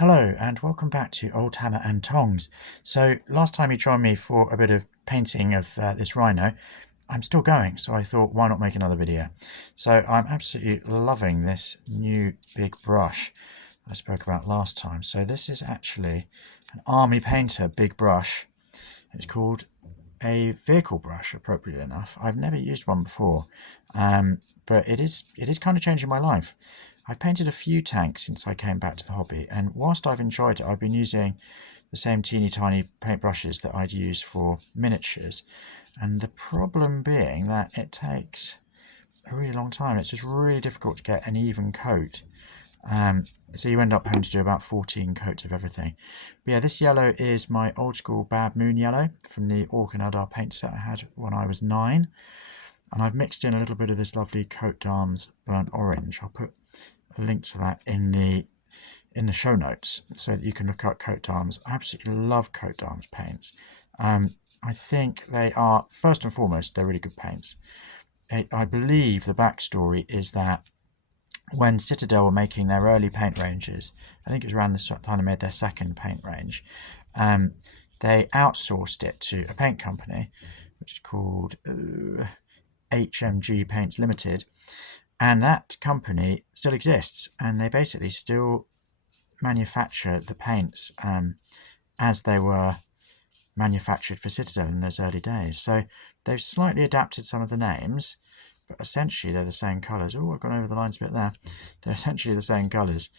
Hello and welcome back to Old Hammer and Tongs. So last time you joined me for a bit of painting of this rhino. I'm still going, so I thought why not make another video. So I'm absolutely loving this new big brush I spoke about last time. So this is actually an Army Painter big brush. It's called a vehicle brush, appropriately enough. I've never used one before, but it is kind of changing my life. I've painted a few tanks since I came back to the hobby, and whilst I've enjoyed it, I've been using the same teeny tiny paint brushes that I'd use for miniatures, and the problem being that it takes a really long time. It's just really difficult to get an even coat. So you end up having to do about 14 coats of everything. But yeah, this yellow is my old school Bad Moon yellow from the Orc and Udar paint set I had when I was 9. And I've mixed in a little bit of this lovely Coat d'Arms burnt orange. I'll put a link to that in the show notes so that you can look up Coat d'Arms. I absolutely love Coat d'Arms paints. I think they are, first and foremost, they're really good paints. I believe the backstory is that when Citadel were making their early paint ranges, I think it was around the time they made their second paint range, they outsourced it to a paint company, which is called HMG Paints Limited, and that company still exists, and they basically still manufacture the paints as they were manufactured for Citadel in those early days. So they've slightly adapted some of the names, but essentially they're the same colours. Oh, I've gone over the lines a bit there. They're essentially the same colours.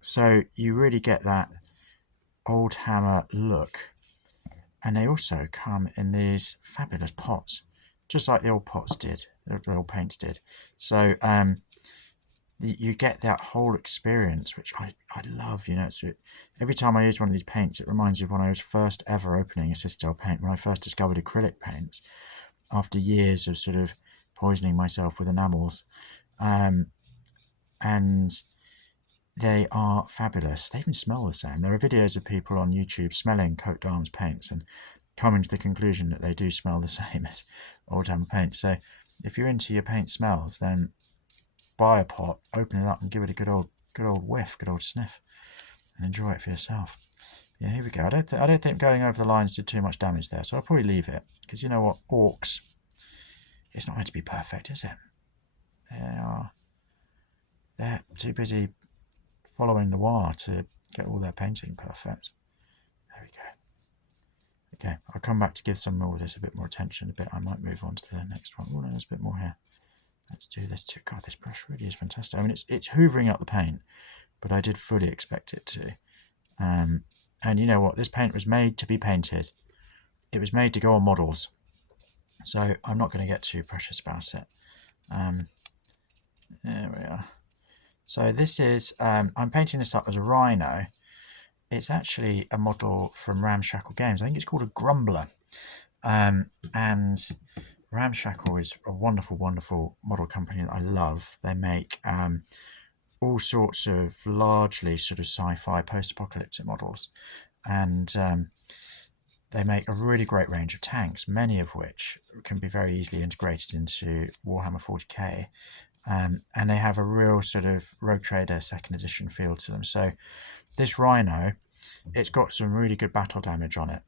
So you really get that old hammer look. And they also come in these fabulous pots, just like the old pots did, the old paints did. So you get that whole experience, which I love. You know, every time I use one of these paints, it reminds me of when I was first ever opening a Citadel paint, when I first discovered acrylic paints, after years of sort of poisoning myself with enamels. And they are fabulous. They even smell the same. There are videos of people on YouTube smelling Coat d'Arms paints and coming to the conclusion that they do smell the same as old hammer paint. So if you're into your paint smells, then buy a pot, open it up and give it a good old whiff, good old sniff, and enjoy it for yourself. Yeah, here we go. I don't think going over the lines did too much damage there, so I'll probably leave it, because you know what, orcs, it's not meant to be perfect, is it? They're too busy following the wire to get all their painting perfect. There we go. Okay, I'll come back to give some more of this a bit more attention. A bit, I might move on to the next one. Oh no, there's a bit more here. Let's do this too. God, this brush really is fantastic. I mean, it's hoovering up the paint, but I did fully expect it to. And you know what? This paint was made to be painted. It was made to go on models. So I'm not going to get too precious about it. There we are. So this is, I'm painting this up as a rhino. It's actually a model from Ramshackle Games. I think it's called a Grumbler. And Ramshackle is a wonderful, wonderful model company that I love. They make all sorts of largely sort of sci-fi post-apocalyptic models. And they make a really great range of tanks, many of which can be very easily integrated into Warhammer 40k. And they have a real sort of Rogue Trader 2nd edition feel to them. So this Rhino, it's got some really good battle damage on it.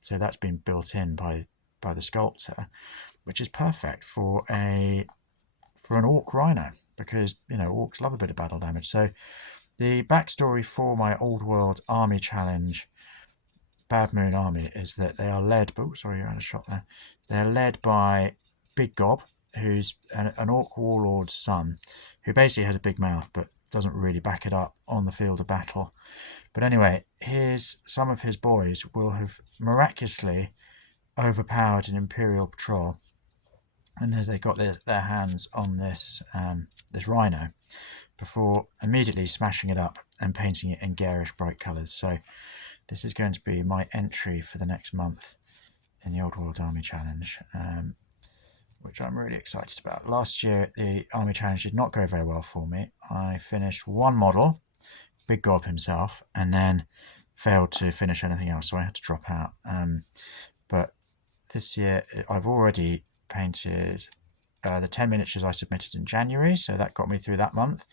So that's been built in by the sculptor, which is perfect for an Orc Rhino, because you know Orcs love a bit of battle damage. So the backstory for my Old World Army Challenge Bad Moon Army is that they are led. Oh, sorry, you had a shot there. They're led by Big Gob, who's an Orc warlord's son, who basically has a big mouth but doesn't really back it up on the field of battle. But anyway, some of his boys will have miraculously overpowered an Imperial patrol, and as they got their hands on this rhino, before immediately smashing it up and painting it in garish bright colours. So this is going to be my entry for the next month in the Old World Army Challenge, which I'm really excited about. Last year, the Army Challenge did not go very well for me. I finished one model, Big Gob himself, and then failed to finish anything else, so I had to drop out. But this year, I've already painted the 10 miniatures I submitted in January, so that got me through that month.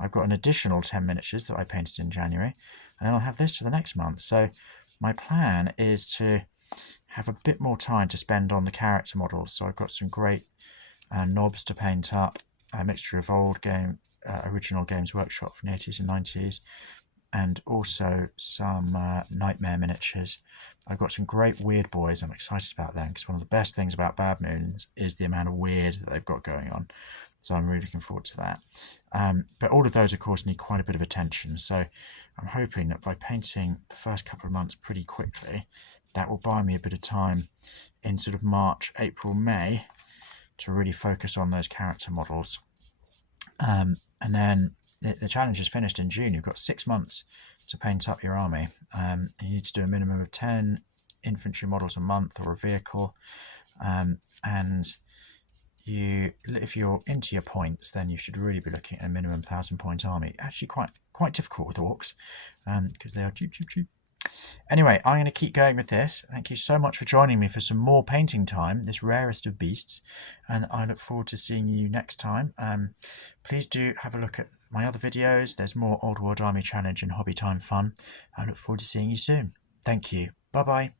I've got an additional 10 miniatures that I painted in January, and then I'll have this for the next month. So my plan is to have a bit more time to spend on the character models. So I've got some great knobs to paint up, a mixture of original Games Workshop from the 80s and 90s, and also some Nightmare miniatures. I've got some great weird boys. I'm excited about them because one of the best things about Bad Moons is the amount of weird that they've got going on. So I'm really looking forward to that. But all of those, of course, need quite a bit of attention. So I'm hoping that by painting the first couple of months pretty quickly, that will buy me a bit of time in sort of March, April, May to really focus on those character models. And then the challenge is finished in June. You've got 6 months to paint up your army. You need to do a minimum of 10 infantry models a month or a vehicle. And if you're into your points, then you should really be looking at a minimum 1,000-point army. Actually quite difficult with orcs because they are cheap. Anyway, I'm going to keep going with this. Thank you so much for joining me for some more painting time, this rarest of beasts, and I look forward to seeing you next time. Please do have a look at my other videos. There's more Old World Army Challenge and Hobby Time fun. I look forward to seeing you soon. Thank you. Bye-bye.